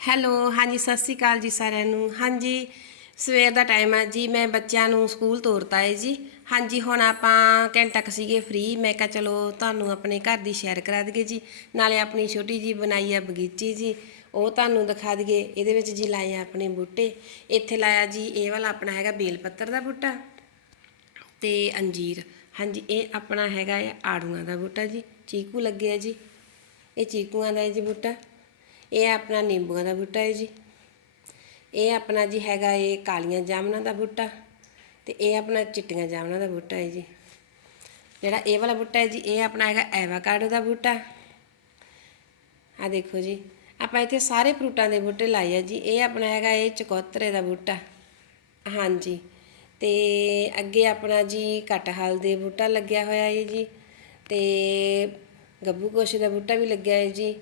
Hello, ਹਾਂਜੀ, ਸਤਿ ਸ਼੍ਰੀ ਅਕਾਲ ਜੀ ਸਾਰਿਆਂ ਨੂੰ। ਹਾਂਜੀ, ਸਵੇਰ ਦਾ ਟਾਈਮ ਆ ਜੀ, ਮੈਂ ਬੱਚਿਆਂ ਨੂੰ ਸਕੂਲ ਤੋਰਤਾ ਹੈ ਜੀ। ਹਾਂਜੀ, ਹੁਣ ਆਪਾਂ ਘੰਟਾ ਕੁ ਸੀਗੇ ਫ੍ਰੀ ਮੈਂ ਕਿਹਾ ਚਲੋ ਤੁਹਾਨੂੰ ਆਪਣੇ ਘਰ ਦੀ ਸ਼ੇਅਰ ਕਰਾ ਦਈਏ ਜੀ। ਨਾਲੇ ਆਪਣੀ ਛੋਟੀ ਜੀ ਬਣਾਈ ਆ ਬਗੀਚੀ ਜੀ, ਉਹ ਤੁਹਾਨੂੰ ਦਿਖਾ ਦਈਏ। ਇਹਦੇ ਵਿੱਚ ਜੀ ਲਾਏ ਆ ਆਪਣੇ ਬੂਟੇ। ਇੱਥੇ ਲਾਇਆ ਜੀ ਇਹ ਵਾਲਾ ਆਪਣਾ ਹੈਗਾ ਬੇਲ ਪੱਤਰ ਦਾ ਬੂਟਾ ਤੇ ਅੰਜੀਰ। ਹਾਂਜੀ, ਇਹ ਆਪਣਾ ਹੈਗਾ ਆੜੂਆਂ ਦਾ ਬੂਟਾ ਜੀ। ਚੀਕੂ ਲੱਗਿਆ ਜੀ। ਇਹ ਚੀਕੂਆਂ ਦਾ ਜੀ ਬੂਟਾ। ਇਹ ਆਪਣਾ ਨਿੰਬੂਆਂ ਦਾ ਬੂਟਾ ਹੈ ਜੀ। ਇਹ ਆਪਣਾ ਜੀ ਹੈਗਾ ਇਹ ਕਾਲੀਆਂ ਜਾਮਨਾਂ ਦਾ ਬੂਟਾ ਤੇ ਇਹ ਆਪਣਾ ਚਿੱਟੀਆਂ ਜਾਮਨਾਂ ਦਾ ਬੂਟਾ ਹੈ ਜੀ। ਜਿਹੜਾ ਇਹ ਵਾਲਾ ਬੂਟਾ ਹੈ ਜੀ, ਇਹ ਆਪਣਾ ਹੈਗਾ ਐਵਾਕਾਡੋ ਦਾ ਬੂਟਾ। ਆ ਦੇਖੋ ਜੀ, ਆਪਾਂ ਇੱਥੇ ਸਾਰੇ ਫਰੂਟਾਂ ਦੇ ਬੂਟੇ ਲਾਏ ਆ ਜੀ, ਇਹ ਆਪਣਾ ਹੈਗਾ ਇਹ ਚਕੋਤਰੇ ਦਾ ਬੂਟਾ। ਹਾਂਜੀ, ਤੇ ਅੱਗੇ ਆਪਣਾ ਜੀ ਕਟਹਲ ਦੇ ਬੂਟਾ ਲੱਗਿਆ ਹੋਇਆ ਹੈ ਜੀ, ਤੇ ਗੱਬੂ ਗੋਸ਼ੇ ਦਾ ਬੂਟਾ ਵੀ ਲੱਗਿਆ ਹੈ ਜੀ।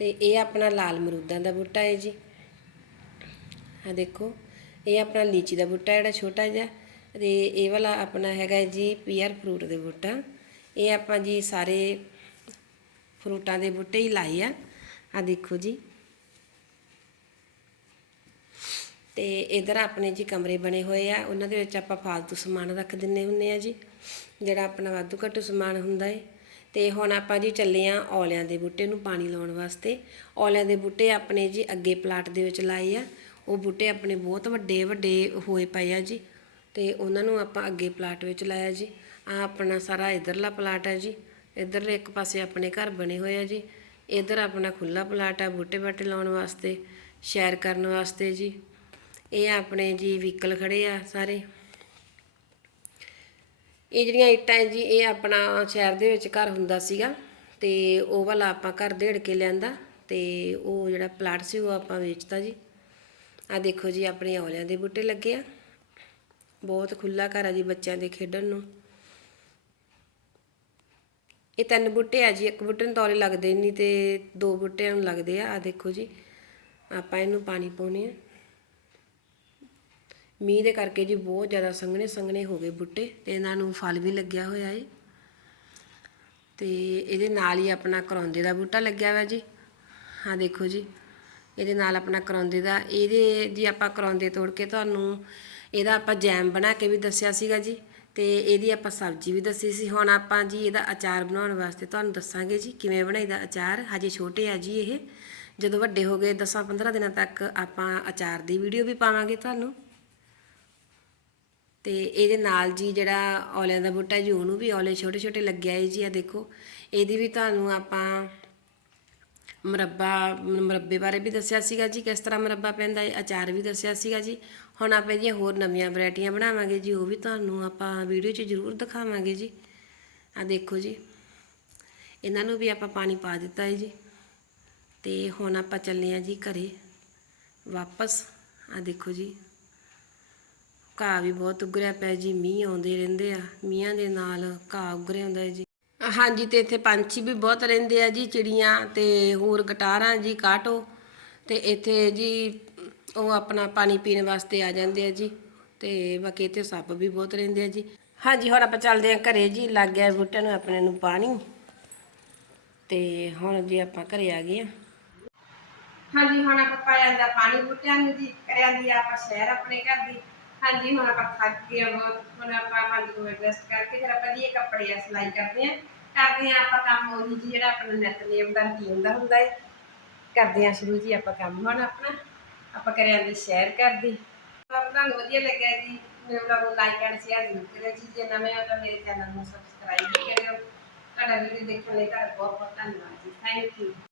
ਤੇ ਇਹ ਆਪਣਾ ਲਾਲ ਮਰੂਦਾਂ ਦਾ ਬੂਟਾ ਹੈ ਜੀ। ਆ ਦੇਖੋ, ਇਹ ਆਪਣਾ ਲੀਚੀ ਦਾ ਬੂਟਾ ਜਿਹੜਾ ਛੋਟਾ ਜਿਹਾ ਤੇ ਇਹ ਵਾਲਾ ਆਪਣਾ ਹੈਗਾ ਜੀ ਪੀਅਰ ਫਰੂਟ ਦੇ ਬੂਟਾ। ਇਹ ਆਪਾਂ ਜੀ ਸਾਰੇ ਫਰੂਟਾਂ ਦੇ ਬੂਟੇ ਹੀ ਲਾਏ ਆ। ਆ ਦੇਖੋ ਜੀ। ਤੇ ਇਧਰ ਆਪਣੇ ਜੀ ਕਮਰੇ ਬਣੇ ਹੋਏ ਆ। ਉਹਨਾਂ ਦੇ ਵਿੱਚ ਆਪਾਂ ਫਾਲਤੂ ਸਮਾਨ ਰੱਖ ਦਿੰਨੇ ਹੁੰਨੇ ਆ ਜੀ। ਜਿਹੜਾ ਆਪਣਾ ਵਾਧੂ ਘੱਟੂ ਸਮਾਨ ਹੁੰਦਾ ਏ ਤੇ ਹੁਣ ਆਪਾਂ ਜੀ ਚੱਲੇ ਆ ਔਲਿਆਂ ਦੇ ਬੂਟੇ ਨੂੰ ਪਾਣੀ ਲਾਉਣ ਵਾਸਤੇ। ਔਲਿਆਂ ਦੇ ਬੂਟੇ ਆਪਣੇ ਜੀ ਅੱਗੇ ਪਲਾਟ ਦੇ ਵਿੱਚ ਲਾਏ ਆ। ਉਹ ਬੂਟੇ ਆਪਣੇ ਬਹੁਤ ਵੱਡੇ ਵੱਡੇ ਹੋਏ ਪਏ ਆ ਜੀ। ਤੇ ਉਹਨਾਂ ਨੂੰ ਆਪਾਂ ਅੱਗੇ ਪਲਾਟ ਵਿੱਚ ਲਾਇਆ ਜੀ। ਆ ਆਪਣਾ ਸਾਰਾ ਇਧਰਲਾ ਪਲਾਟ ਹੈ ਜੀ। ਇਧਰਲੇ ਇੱਕ ਪਾਸੇ ਆਪਣੇ ਘਰ ਬਣੇ ਹੋਏ ਆ ਜੀ। ਇਧਰ ਆਪਣਾ ਖੁੱਲਾ ਪਲਾਟ ਆ ਬੂਟੇ ਬਾਟੇ ਲਾਉਣ ਵਾਸਤੇ, ਸ਼ੈਰ ਕਰਨ ਵਾਸਤੇ ਜੀ। ਇਹ ਆਪਣੇ ਜੀ ਵਹੀਕਲ ਖੜੇ ਆ ਸਾਰੇ। ਇਹ ਜਿਹੜੀਆਂ ਇੱਟਾਂ ਜੀ, ਇਹ ਆਪਣਾ ਸ਼ਹਿਰ ਦੇ ਵਿੱਚ ਘਰ ਹੁੰਦਾ ਸੀਗਾ ਤੇ ਉਹ ਵਾਲਾ ਆਪਾਂ ਘਰ ਦੇੜ ਕੇ ਲਿਆਂਦਾ ਤੇ ਉਹ ਜਿਹੜਾ ਪਲਾਟ ਸੀ, ਉਹ ਆਪਾਂ ਵੇਚਤਾ ਜੀ। ਆ ਦੇਖੋ ਜੀ, ਆਪਣੇ ਔਲਿਆਂ ਦੇ ਬੂਟੇ ਲੱਗੇ ਆ। ਬਹੁਤ ਖੁੱਲਾ ਘਰ ਆ ਜੀ ਬੱਚਿਆਂ ਦੇ ਖੇਡਣ ਨੂੰ। ਇਹ ਤਿੰਨ ਬੂਟੇ ਆ ਜੀ, ਇੱਕ ਬੂਟੇ ਨੂੰ ਤੌਲੇ ਲੱਗਦੇ ਨਹੀਂ ਤੇ ਦੋ ਬੂਟਿਆਂ ਨੂੰ ਲੱਗਦੇ ਆ। ਆ ਦੇਖੋ ਜੀ, ਆਪਾਂ ਇਹਨੂੰ ਪਾਣੀ ਪਾਉਣੇ ਆ। ਮੀਂਹ ਦੇ ਕਰਕੇ ਜੀ ਬਹੁਤ ਜ਼ਿਆਦਾ ਸੰਘਣੇ ਸੰਘਣੇ ਹੋ ਗਏ ਬੂਟੇ ਤੇ ਇਹਨਾਂ ਨੂੰ ਫਲ ਵੀ ਲੱਗਿਆ ਹੋਇਆ ਏ। ਤੇ ਇਹਦੇ ਨਾਲ ਹੀ ਆਪਣਾ ਕਰੌਂਦੇ ਦਾ ਬੂਟਾ ਲੱਗਿਆ ਹੋਇਆ ਜੀ। ਹਾਂ ਦੇਖੋ ਜੀ, ਇਹਦੇ ਨਾਲ ਆਪਣਾ ਕਰੌਂਦੇ ਦਾ, ਇਹਦੇ ਜੀ ਆਪਾਂ ਕਰੌਂਦੇ ਤੋੜ ਕੇ ਤੁਹਾਨੂੰ ਇਹਦਾ ਆਪਾਂ ਜੈਮ ਬਣਾ ਕੇ ਵੀ ਦੱਸਿਆ ਸੀਗਾ ਜੀ ਤੇ ਇਹਦੀ ਆਪਾਂ ਸਬਜ਼ੀ ਵੀ ਦੱਸੀ ਸੀ। ਹੁਣ ਆਪਾਂ ਜੀ ਇਹਦਾ ਅਚਾਰ ਬਣਾਉਣ ਵਾਸਤੇ ਤੁਹਾਨੂੰ ਦੱਸਾਂਗੇ ਜੀ ਕਿਵੇਂ ਬਣਾਈਦਾ ਅਚਾਰ। ਹਜੇ ਛੋਟੇ ਆ ਜੀ ਇਹ। ਜਦੋਂ ਵੱਡੇ ਹੋ ਗਏ 10-15 ਦਿਨਾਂ ਤੱਕ ਆਪਾਂ ਅਚਾਰ ਦੀ ਵੀਡੀਓ ਵੀ ਪਾਵਾਂਗੇ ਤੁਹਾਨੂੰ। ਤੇ ਇਹਦੇ ਨਾਲ ਜੀ ਜਿਹੜਾ ਔਲਿਆਂ ਦਾ ਬੂਟਾ ਜੀ, ਉਹਨੂੰ ਵੀ ਔਲੇ ਛੋਟੇ ਛੋਟੇ ਲੱਗਿਆ ਹੈ ਜੀ ਆ ਦੇਖੋ। ਇਹਦੀ ਵੀ ਤੁਹਾਨੂੰ ਆਪਾਂ ਮੁਰੱਬਾ, ਮੁਰੱਬੇ ਬਾਰੇ ਵੀ ਦੱਸਿਆ ਸੀਗਾ ਜੀ, ਕਿਸ ਤਰ੍ਹਾਂ ਮੁਰੱਬਾ ਪੈਂਦਾ ਹੈ ਅਚਾਰ ਵੀ ਦੱਸਿਆ ਸੀਗਾ ਜੀ। ਹੁਣ ਆਪਾਂ ਇਹਦੀਆਂ ਹੋਰ ਨਵੀਆਂ ਵੈਰਾਈਟੀਆਂ ਬਣਾਵਾਂਗੇ ਜੀ, ਉਹ ਵੀ ਤੁਹਾਨੂੰ ਆਪਾਂ ਵੀਡੀਓ 'ਚ ਜ਼ਰੂਰ ਦਿਖਾਵਾਂਗੇ ਜੀ। ਆ ਦੇਖੋ ਜੀ, ਇਹਨਾਂ ਨੂੰ ਵੀ ਆਪਾਂ ਪਾਣੀ ਪਾ ਦਿੱਤਾ ਹੈ ਜੀ। ਤੇ ਹੁਣ ਆਪਾਂ ਚੱਲੇ ਆ ਜੀ ਘਰੇ ਵਾਪਸ। ਆ ਦੇਖੋ ਜੀ ਘਾਹ ਵੀ ਬਹੁਤ ਉਗਰਿਆ ਪਿਆ ਜੀ, ਮੀਂਹ ਆਉਂਦੇ ਰਹਿੰਦੇ ਆ, ਮੀਂਹਾਂ ਦੇ ਨਾਲ ਘਾਹ ਉਗਰਿਆ ਹੁੰਦਾ ਹੈ ਜੀ। ਹਾਂਜੀ, ਤੇ ਇੱਥੇ ਪੰਛੀ ਵੀ ਬਹੁਤ ਰਹਿੰਦੇ ਆ ਜੀ, ਚਿੜੀਆਂ ਤੇ ਹੋਰ ਗਟਾਰਾਂ ਜੀ, ਕਾਟੋ ਤੇ ਇੱਥੇ ਜੀ ਉਹ ਆਪਣਾ ਪਾਣੀ ਪੀਣ ਵਾਸਤੇ ਆ ਜਾਂਦੇ ਆ ਜੀ ਤੇ ਬਾਕੀ ਇੱਥੇ ਸੱਪ ਵੀ ਬਹੁਤ ਰਹਿੰਦੇ ਆ ਜੀ। ਹਾਂਜੀ, ਹੁਣ ਆਪਾਂ ਚੱਲਦੇ ਆ ਘਰੇ ਜੀ, ਲੱਗ ਗਿਆ ਬੂਟਿਆਂ ਨੂੰ, ਆਪਣੇ ਨੂੰ ਪਾਣੀ ਤੇ ਹੁਣ ਜੀ ਆਪਾਂ ਘਰੇ ਆ ਗਏ ਆ। ਹਾਂਜੀ, ਹੁਣ ਆਪਾਂ ਪਾ ਜਾਂਦਾ ਪਾਣੀ ਬੂਟਿਆਂ ਨੂੰ ਜੀ ਕਰਿਆ ਦੀ ਆਪਾਂ ਸ਼ਹਿਰ ਆਪਣੇ ਘਰ ਦੀ। ਹਾਂਜੀ, ਹੁਣ ਆਪਾਂ ਥੱਕ ਗਏ ਹਾਂ ਬਹੁਤ। ਹੁਣ ਆਪਾਂ ਪੰਜ ਕੁ ਮਿੰਟ ਰੈਸਟ ਕਰਕੇ ਫਿਰ ਆਪਾਂ ਜੀ ਇਹ ਕੱਪੜੇ ਆ ਸਿਲਾਈ ਕਰਦੇ ਆ। ਕਰਦੇ ਆ ਆਪਾਂ ਕੰਮ ਉਹੀ ਜੀ ਜਿਹੜਾ ਆਪਣਾ ਨਿਤਨੇਮ ਦਾ ਰੁਟੀਨ ਦਾ ਹੁੰਦਾ ਹੈ ਕਰਦੇ ਆ ਸ਼ੁਰੂ ਜੀ ਆਪਾਂ ਕੰਮ ਹੁਣ ਆਪਣਾ। ਆਪਾਂ ਕਰਿਆ ਦੀ ਸ਼ੇਅਰ ਕਰਦੀ। ਆਪ ਤੁਹਾਨੂੰ ਵਧੀਆ ਲੱਗਿਆ ਜੀ। ਮੇਰੇ ਵਲੌਗ ਨੂੰ ਲਾਈਕ ਐਂਡ ਸ਼ੇਅਰ ਜ਼ਰੂਰ ਕਰਿਓ ਜੀ। ਜੇ ਨਵੇਂ ਹੋ ਤਾਂ ਮੇਰੇ ਚੈਨਲ ਨੂੰ ਸਬਸਕ੍ਰਾਈਬ ਵੀ ਕਰਿਓ। ਤੁਹਾਡਾ ਵੀਡੀਓ ਦੇਖਣ ਲਈ ਤੁਹਾਡਾ ਬਹੁਤ ਬਹੁਤ ਧੰਨਵਾਦ ਜੀ। Thank you